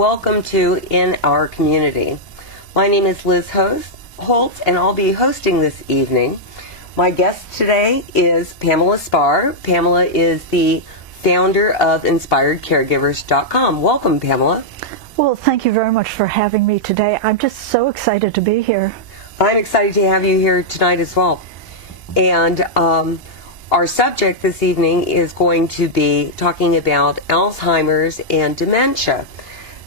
welcome to In Our Community. My name is Liz Holtz, and I'll be hosting this evening. My guest today is Pamela Spahr. Pamela is the founder of InspiredCaregivers.com. Welcome, Pamela. Well, thank you very much for having me today. I'm just so excited to be here. I'm excited to have you here tonight as well. And our subject this evening is going to be talking about Alzheimer's and dementia.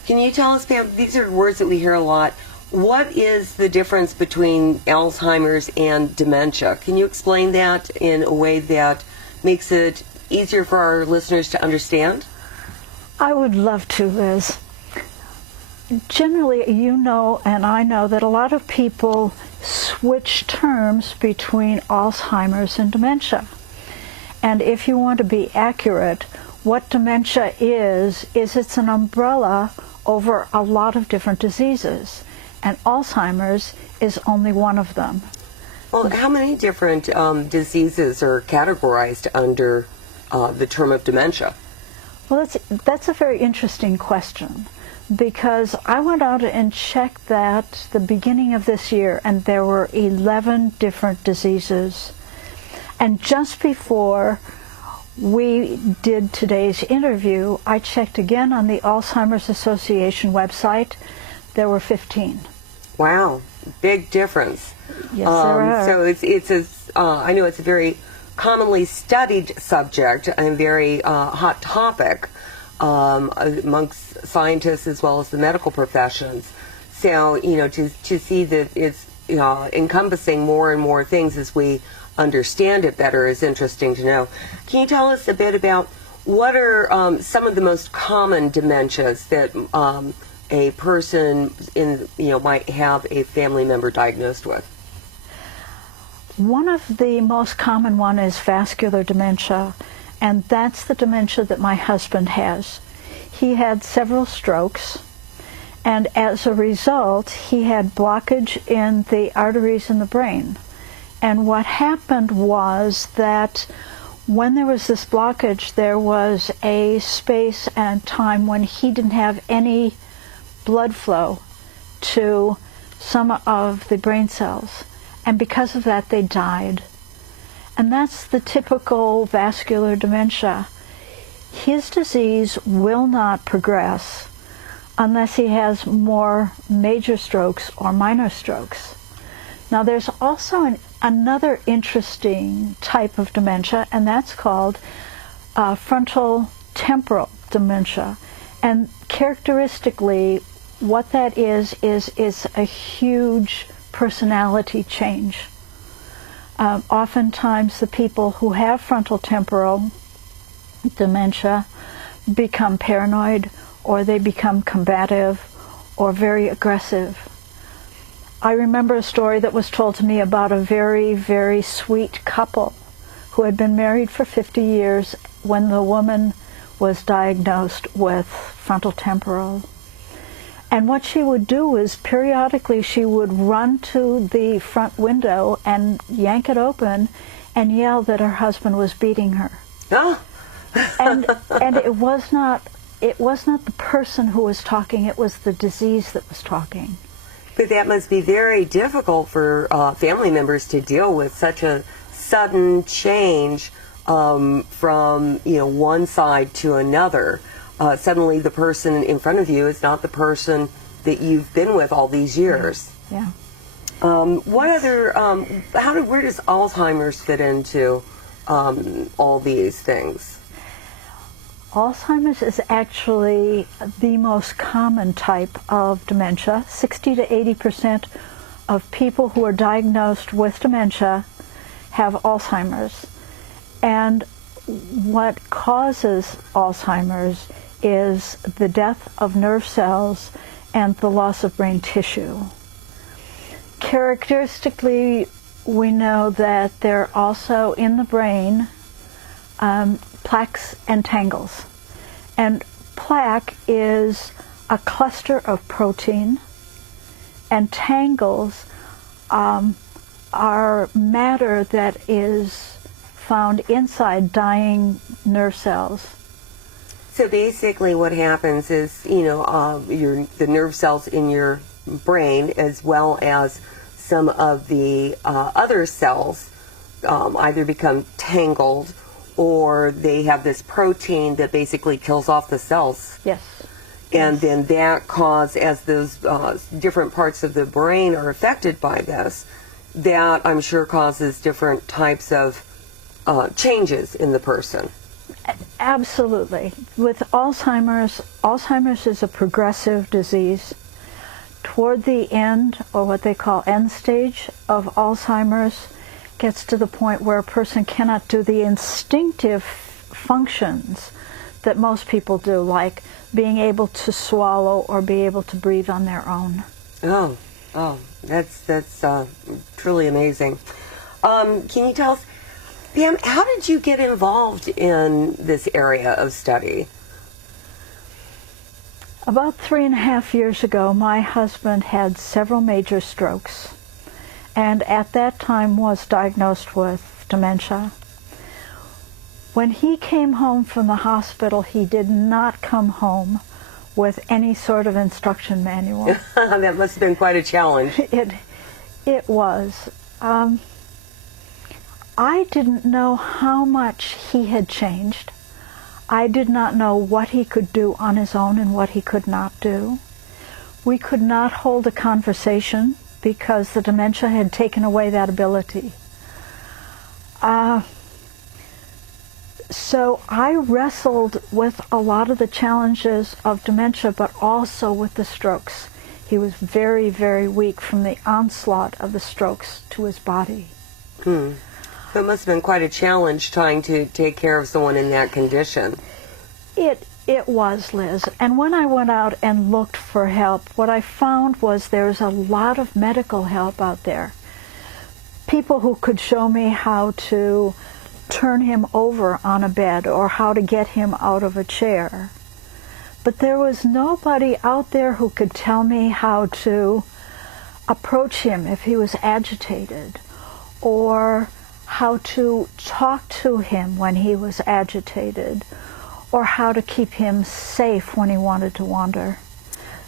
Can you tell us, Pam, these are words that we hear a lot. What is the difference between Alzheimer's and dementia? Can you explain that in a way that makes it easier for our listeners to understand? I would love to, Liz. Generally, you know and I know that a lot of people switch terms between Alzheimer's and dementia. And if you want to be accurate, what dementia is it's an umbrella over a lot of different diseases. And Alzheimer's is only one of them. Well, how many different diseases are categorized under the term of dementia? Well, that's a very interesting question, because I went out and checked that the beginning of this year, and there were 11 different diseases. And just before we did today's interview, I checked again on the Alzheimer's Association website. There were 15. Wow, big difference. Yes, there are. So I know it's a very commonly studied subject and very hot topic amongst scientists as well as the medical professions. So, to see that it's encompassing more and more things as we understand it better is interesting to know. Can you tell us a bit about what are some of the most common dementias that a person might have a family member diagnosed with? One of the most common one is vascular dementia, and that's the dementia that my husband has. He had several strokes, and as a result, he had blockage in the arteries in the brain. And what happened was that when there was this blockage, there was a space and time when he didn't have any blood flow to some of the brain cells. And because of that, they died. And that's the typical vascular dementia. His disease will not progress unless he has more major strokes or minor strokes. Now, there's also another interesting type of dementia, and that's called frontal temporal dementia. And characteristically, what that is a huge personality change. Oftentimes, the people who have frontal temporal dementia become paranoid, or they become combative, or very aggressive. I remember a story that was told to me about a very, very sweet couple who had been married for 50 years when the woman was diagnosed with frontal temporal. And what she would do is periodically she would run to the front window and yank it open and yell that her husband was beating her. Oh. and it was not the person who was talking, it was the disease that was talking. But that must be very difficult for family members to deal with, such a sudden change from one side to another. Suddenly the person in front of you is not the person that you've been with all these years. Yeah. What other, where does Alzheimer's fit into all these things? Alzheimer's is actually the most common type of dementia. 60 to 80% of people who are diagnosed with dementia have Alzheimer's. And what causes Alzheimer's is the death of nerve cells and the loss of brain tissue. Characteristically, we know that there are also in the brain plaques and tangles. And plaque is a cluster of protein, and tangles are matter that is found inside dying nerve cells. So basically what happens is, the nerve cells in your brain, as well as some of the other cells, either become tangled or they have this protein that basically kills off the cells. Yes. And then that cause, as those different parts of the brain are affected by this, that I'm sure causes different types of changes in the person. Absolutely. With Alzheimer's is a progressive disease. Toward the end, or what they call end stage of Alzheimer's, gets to the point where a person cannot do the instinctive functions that most people do, like being able to swallow or be able to breathe on their own. Oh, that's truly amazing. Can you tell us, Pam, how did you get involved in this area of study? About 3.5 years ago, my husband had several major strokes, and at that time was diagnosed with dementia. When he came home from the hospital, he did not come home with any sort of instruction manual. That must have been quite a challenge. It was. I didn't know how much he had changed. I did not know what he could do on his own and what he could not do. We could not hold a conversation because the dementia had taken away that ability. So I wrestled with a lot of the challenges of dementia, but also with the strokes. He was very, very weak from the onslaught of the strokes to his body. So it must have been quite a challenge trying to take care of someone in that condition. It was, Liz. And when I went out and looked for help, what I found was there's a lot of medical help out there. People who could show me how to turn him over on a bed or how to get him out of a chair. But there was nobody out there who could tell me how to approach him if he was agitated, or how to talk to him when he was agitated, or how to keep him safe when he wanted to wander.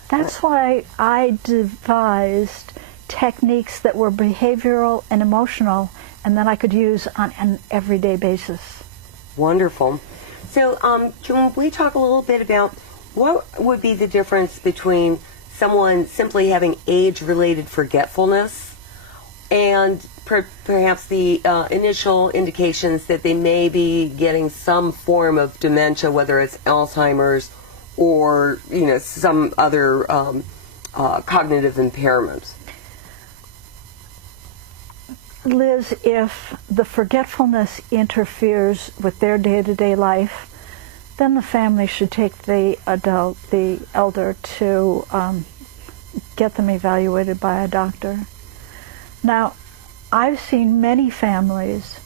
That's why I devised techniques that were behavioral and emotional and that I could use on an everyday basis. Wonderful. So can we talk a little bit about what would be the difference between someone simply having age-related forgetfulness and perhaps the initial indications that they may be getting some form of dementia, whether it's Alzheimer's or some other cognitive impairments? Liz, if the forgetfulness interferes with their day-to-day life, then the family should take the elder to get them evaluated by a doctor. Now, I've seen many families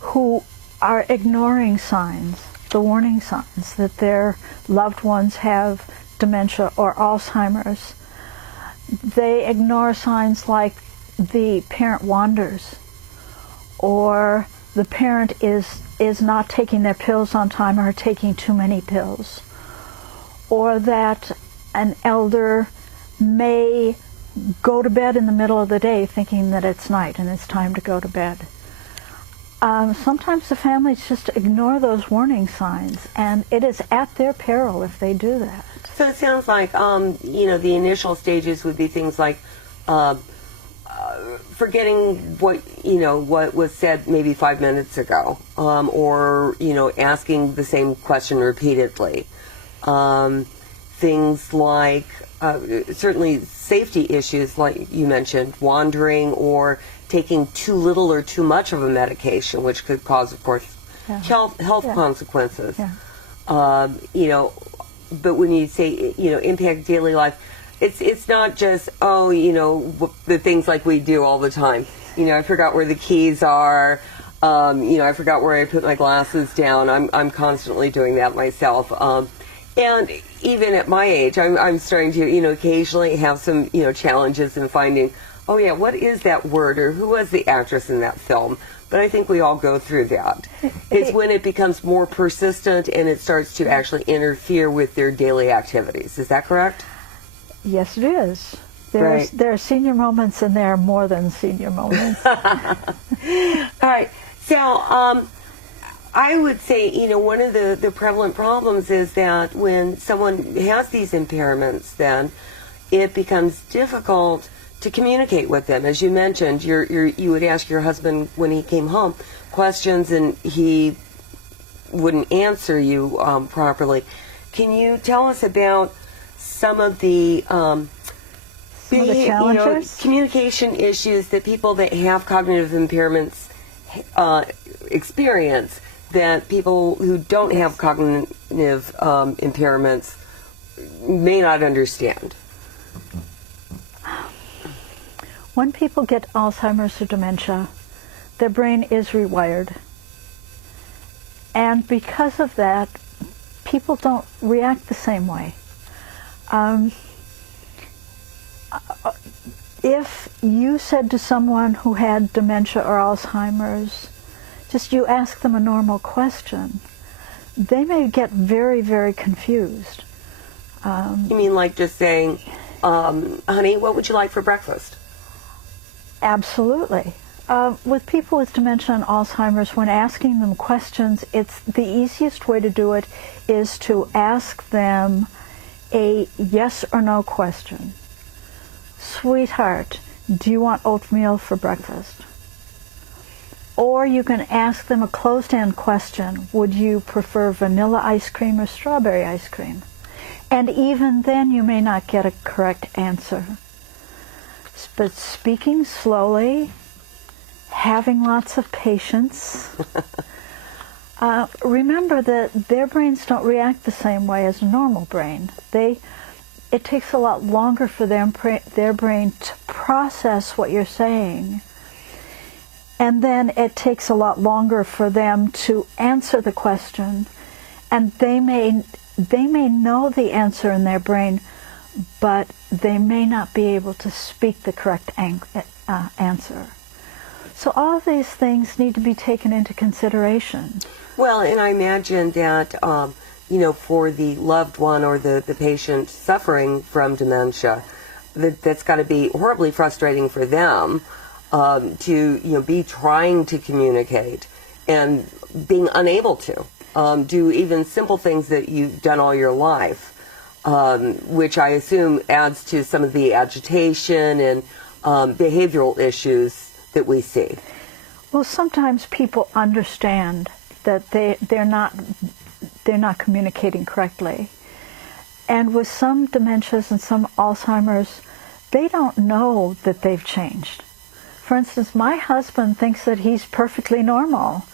who are ignoring signs, the warning signs that their loved ones have dementia or Alzheimer's. They ignore signs like the parent wanders, or the parent is not taking their pills on time or taking too many pills, or that an elder may go to bed in the middle of the day thinking that it's night and it's time to go to bed. Sometimes the families just ignore those warning signs, and it is at their peril if they do that. So it sounds like, the initial stages would be things like forgetting what was said maybe 5 minutes ago, or asking the same question repeatedly. Things like certainly safety issues, like you mentioned, wandering or taking too little or too much of a medication, which could cause, of course, health consequences. Yeah. But when you say impact daily life, it's not just the things like we do all the time. I forgot where the keys are. I forgot where I put my glasses down. I'm constantly doing that myself. And even at my age, I'm starting to occasionally have some challenges in finding, oh yeah, what is that word, or who was the actress in that film? but I think we all go through that. It's when it becomes more persistent and it starts to actually interfere with their daily activities. Is that correct? Yes, it is. Right. There are senior moments, and there are more than senior moments. All right. So I would say, one of the prevalent problems is that when someone has these impairments, then it becomes difficult to communicate with them. As you mentioned, you would ask your husband when he came home questions and he wouldn't answer you properly. Can you tell us about some of the challenges? Communication issues that people that have cognitive impairments experience that people who don't have cognitive impairments may not understand? When people get Alzheimer's or dementia, their brain is rewired. And because of that, people don't react the same way. If you said to someone who had dementia or Alzheimer's, just you ask them a normal question, they may get very, very confused. You mean like just saying, honey, what would you like for breakfast? Absolutely. With people with dementia and Alzheimer's, when asking them questions, it's the easiest way to do it is to ask them a yes or no question. Sweetheart, do you want oatmeal for breakfast? Or you can ask them a closed-end question. Would you prefer vanilla ice cream or strawberry ice cream? And even then you may not get a correct answer. But speaking slowly, having lots of patience. Remember that their brains don't react the same way as a normal brain. It takes a lot longer for their brain to process what you're saying. And then it takes a lot longer for them to answer the question. And they may know the answer in their brain, but they may not be able to speak the correct answer. So all of these things need to be taken into consideration. Well, and I imagine that, for the loved one or the patient suffering from dementia, that's got to be horribly frustrating for them to, be trying to communicate and being unable to do even simple things that you've done all your life, which I assume adds to some of the agitation and behavioral issues that we see. Well, sometimes people understand that they're not communicating correctly. And with some dementias and some Alzheimer's, they don't know that they've changed. For instance, my husband thinks that he's perfectly normal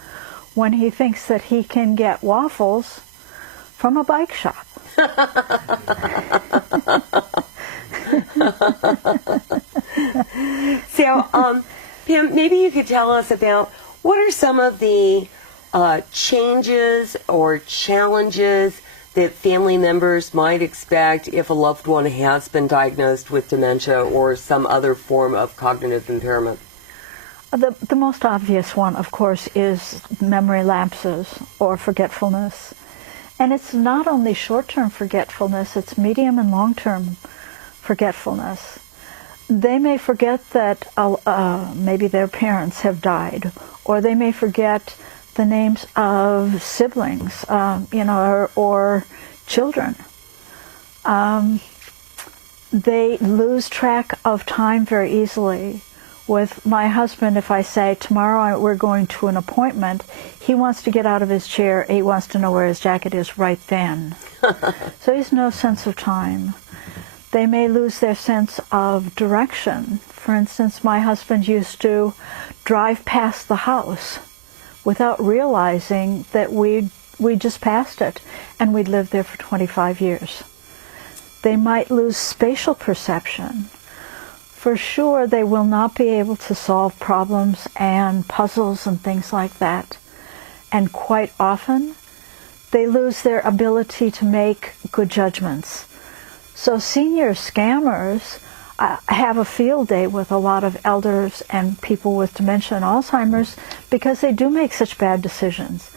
when he thinks that he can get waffles from a bike shop. So, Pam, maybe you could tell us about what are some of the changes or challenges that family members might expect if a loved one has been diagnosed with dementia or some other form of cognitive impairment? The most obvious one, of course, is memory lapses or forgetfulness. And it's not only short-term forgetfulness, it's medium and long-term forgetfulness. They may forget that maybe their parents have died, or they may forget the names of siblings, or children. They lose track of time very easily. With my husband, if I say, tomorrow we're going to an appointment, he wants to get out of his chair, he wants to know where his jacket is right then. So he has no sense of time. They may lose their sense of direction. For instance, my husband used to drive past the house without realizing that we just passed it, and we'd lived there for 25 years. They might lose spatial perception. For sure, they will not be able to solve problems and puzzles and things like that. And quite often, they lose their ability to make good judgments. So senior scammers have a field day with a lot of elders and people with dementia and Alzheimer's because they do make such bad decisions.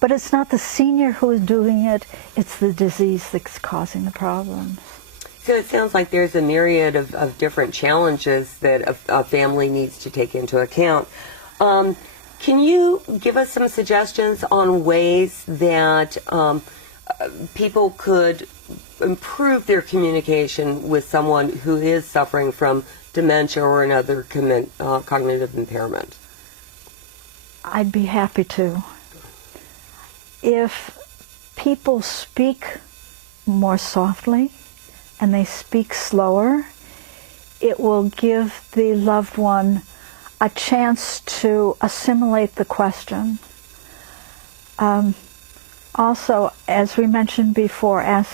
But it's not the senior who is doing it, it's the disease that's causing the problems. So it sounds like there's a myriad of different challenges that a family needs to take into account. Can you give us some suggestions on ways that people could improve their communication with someone who is suffering from dementia or another cognitive impairment? I'd be happy to. If people speak more softly and they speak slower, it will give the loved one a chance to assimilate the question. Also, as we mentioned before, not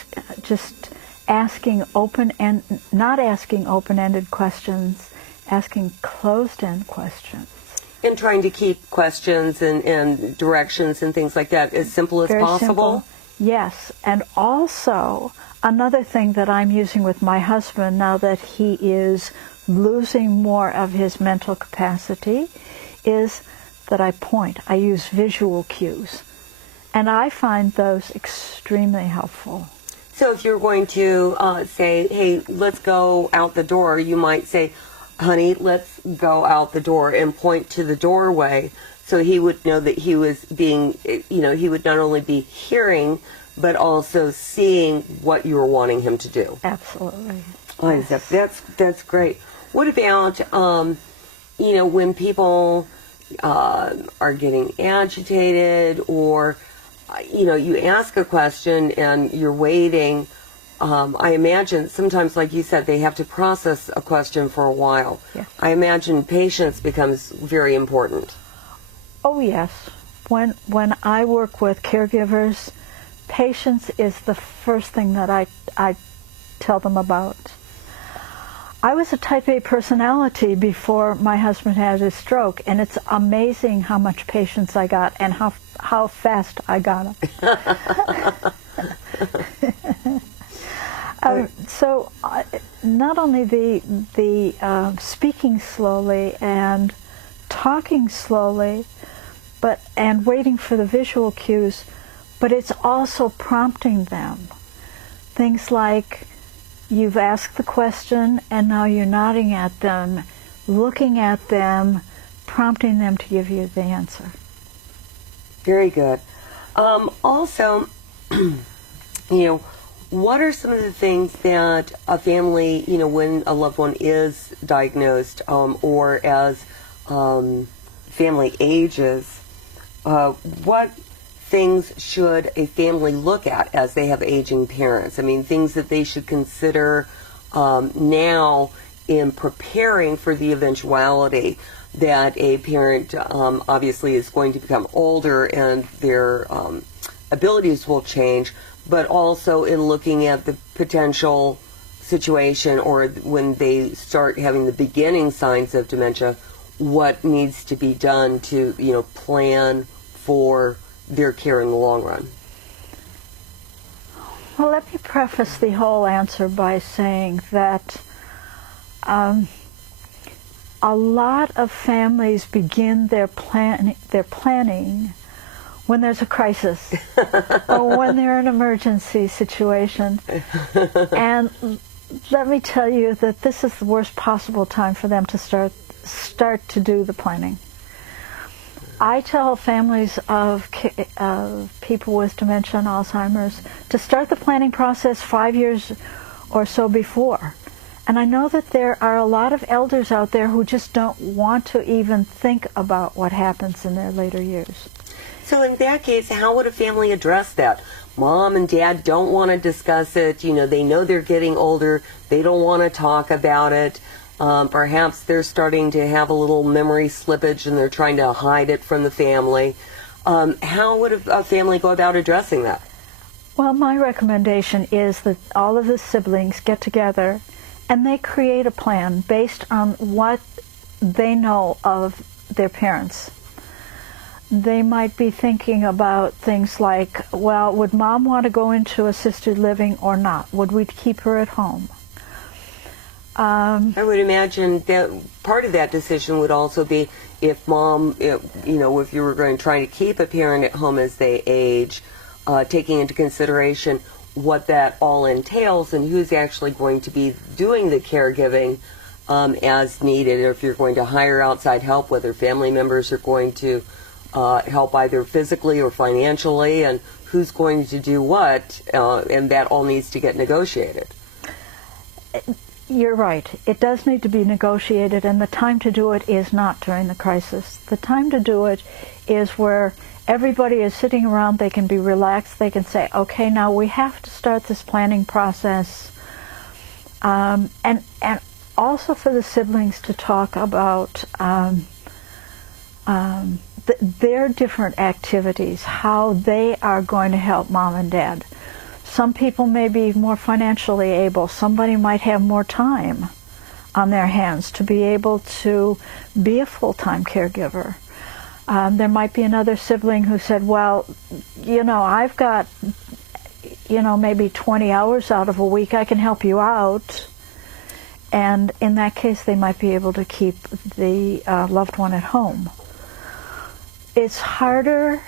asking open-ended questions, asking closed-end questions. And trying to keep questions and directions and things like that as simple as possible? Simple. Yes, and also another thing that I'm using with my husband now that he is losing more of his mental capacity is that I point. I use visual cues. And I find those extremely helpful. So if you're going to say, hey, let's go out the door, you might say, honey, let's go out the door, and point to the doorway so he would know that he was being, he would not only be hearing, but also seeing what you were wanting him to do. Absolutely. Yes. That's great. What about, when people are getting agitated or you ask a question and you're waiting. I imagine sometimes, like you said, they have to process a question for a while. Yeah. I imagine patience becomes very important. Oh, yes. When I work with caregivers, patience is the first thing that I tell them about. I was a type A personality before my husband had his stroke, and it's amazing how much patience I got and how fast I got it. So not only the speaking slowly and talking slowly, and waiting for the visual cues, but it's also prompting them. Things like, you've asked the question and now you're nodding at them, looking at them, prompting them to give you the answer. Very good. Also, what are some of the things that a family, when a loved one is diagnosed or as family ages, what things should a family look at as they have aging parents? I mean, things that they should consider now in preparing for the eventuality that a parent obviously is going to become older and their abilities will change, but also in looking at the potential situation or when they start having the beginning signs of dementia, what needs to be done to, plan for their care in the long run? Well, let me preface the whole answer by saying that a lot of families begin their planning when there's a crisis or when they're in an emergency situation. And let me tell you that this is the worst possible time for them to start to do the planning. I tell families of people with dementia and Alzheimer's to start the planning process 5 years or so before. And I know that there are a lot of elders out there who just don't want to even think about what happens in their later years. So in that case, how would a family address that? Mom and dad don't want to discuss it. They know they're getting older. They don't want to talk about it. Perhaps they're starting to have a little memory slippage and they're trying to hide it from the family. How would a family go about addressing that? Well, my recommendation is that all of the siblings get together and they create a plan based on what they know of their parents. They might be thinking about things like, well, would mom want to go into assisted living or not? Would we keep her at home? I would imagine that part of that decision would also be if mom, if you were going to try to keep a parent at home as they age, taking into consideration what that all entails and who's actually going to be doing the caregiving as needed, or if you're going to hire outside help, whether family members are going to help either physically or financially, and who's going to do what, and that all needs to get negotiated. You're right. It does need to be negotiated, and the time to do it is not during the crisis. The time to do it is where everybody is sitting around, they can be relaxed, they can say, okay, now we have to start this planning process. And also for the siblings to talk about their different activities, how they are going to help mom and dad. Some people may be more financially able. Somebody might have more time on their hands to be able to be a full-time caregiver. There might be another sibling who said, well, I've got, maybe 20 hours out of a week. I can help you out. And in that case, they might be able to keep the loved one at home. It's harder.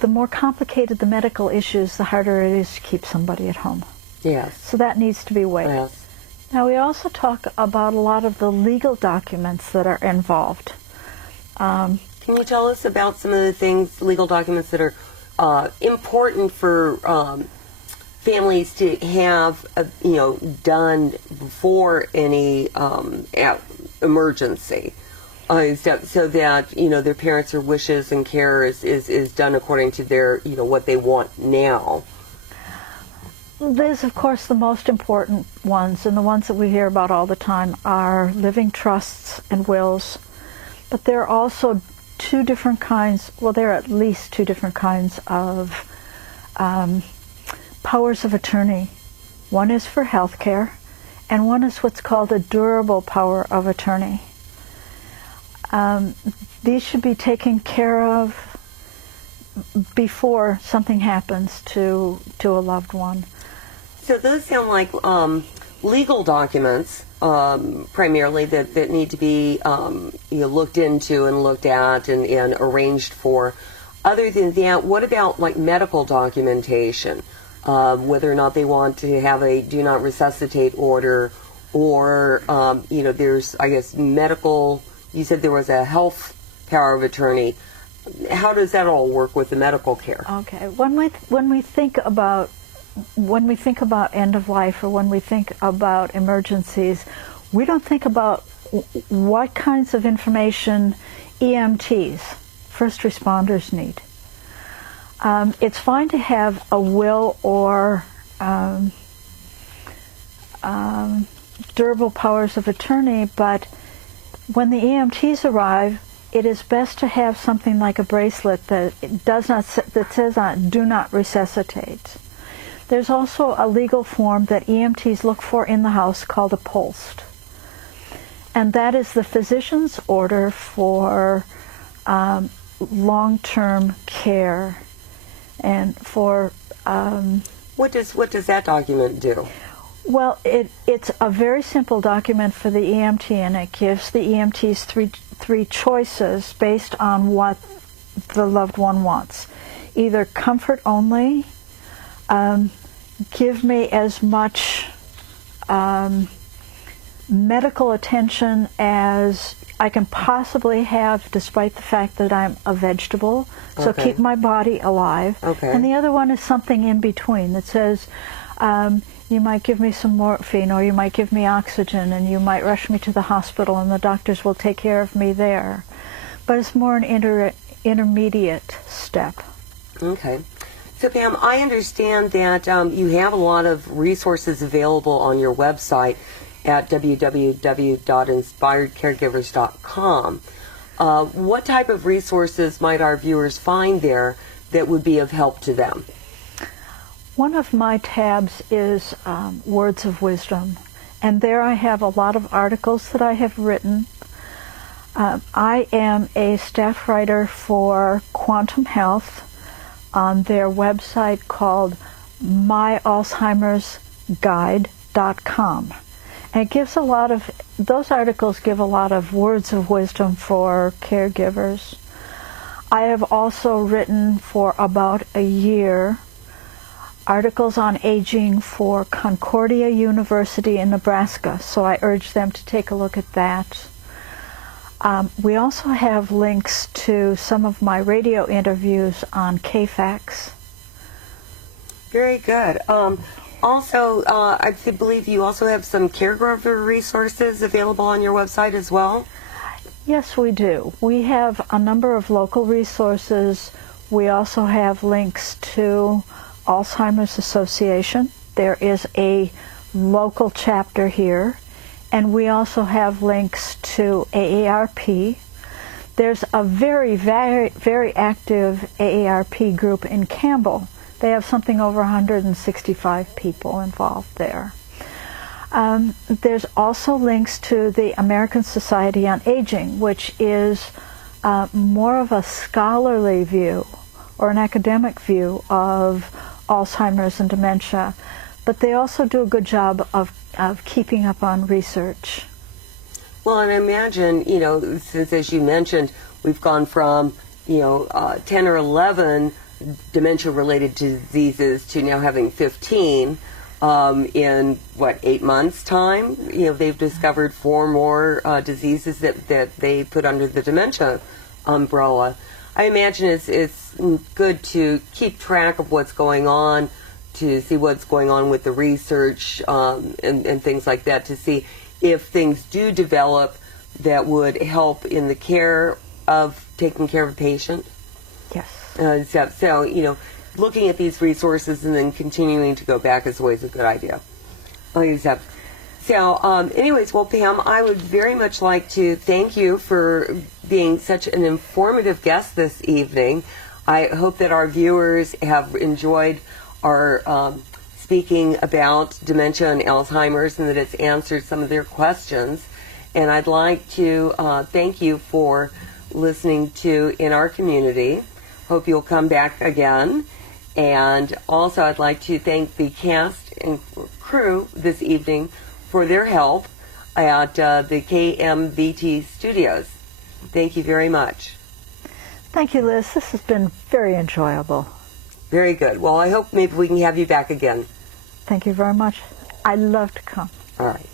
The more complicated the medical issues, the harder it is to keep somebody at home. Yes. So that needs to be weighed. Yes. Now, we also talk about a lot of the legal documents that are involved. Can you tell us about some of the legal documents that are important for families to have, done before any emergency? So that their parents' wishes and care is done according to their what they want now. There's, of course, the most important ones, and the ones that we hear about all the time are living trusts and wills. But there are also two different kinds. Well, there are at least two different kinds of powers of attorney. One is for health care, and one is what's called a durable power of attorney. These should be taken care of before something happens to a loved one. So those sound like legal documents, primarily that need to be looked into and looked at and arranged for. Other than that, what about like medical documentation? Whether or not they want to have a do not resuscitate order, or there's medical. You said there was a health power of attorney. How does that all work with the medical care? Okay, when we think about end of life, or when we think about emergencies, we don't think about what kinds of information EMTs, first responders, need. It's fine to have a will or durable powers of attorney, but when the EMTs arrive, it is best to have something like a bracelet that says on it, "Do not resuscitate." There's also a legal form that EMTs look for in the house called a POLST, and that is the physician's order for long-term care and for. What does that document do? Well, it's a very simple document for the EMT, and it gives the EMTs three choices based on what the loved one wants. Either comfort only, give me as much medical attention as I can possibly have despite the fact that I'm a vegetable, so Okay. keep my body alive. Okay. And the other one is something in between that says, you might give me some morphine, or you might give me oxygen, and you might rush me to the hospital, and the doctors will take care of me there. But it's more an intermediate step. Okay. So, Pam, I understand that you have a lot of resources available on your website at www.inspiredcaregivers.com. What type of resources might our viewers find there that would be of help to them? One of my tabs is Words of Wisdom, and there I have a lot of articles that I have written. I am a staff writer for Quantum Health on their website called myalzheimersguide.com, And it gives those articles give a lot of words of wisdom for caregivers. I have also written for about a year articles on aging for Concordia University in Nebraska, so I urge them to take a look at that. We also have links to some of my radio interviews on KFAX. Very good. Also, I believe you also have some caregiver resources available on your website as well? Yes, we do. We have a number of local resources. We also have links to Alzheimer's Association. There is a local chapter here. And we also have links to AARP. There's a very, very, very active AARP group in Campbell. They have something over 165 people involved there. There's also links to the American Society on Aging, which is more of a scholarly view or an academic view of Alzheimer's and dementia. But they also do a good job of keeping up on research. Well, and I imagine, since, as you mentioned, we've gone from, 10 or 11 dementia-related diseases to now having 15 in, 8 months' time? They've discovered 4 more diseases that they put under the dementia umbrella. I imagine it's good to keep track of what's going on, to see what's going on with the research and things like that, to see if things do develop that would help in the care of taking care of a patient. Yes. So, looking at these resources and then continuing to go back is always a good idea. So, anyways, well, Pam, I would very much like to thank you for being such an informative guest this evening. I hope that our viewers have enjoyed our speaking about dementia and Alzheimer's and that it's answered some of their questions. And I'd like to thank you for listening to In Our Community. Hope you'll come back again. And also I'd like to thank the cast and crew this evening for their help at the KMVT studios. Thank you very much. Thank you, Liz. This has been very enjoyable. Very good. Well, I hope maybe we can have you back again. Thank you very much. I'd love to come. All right.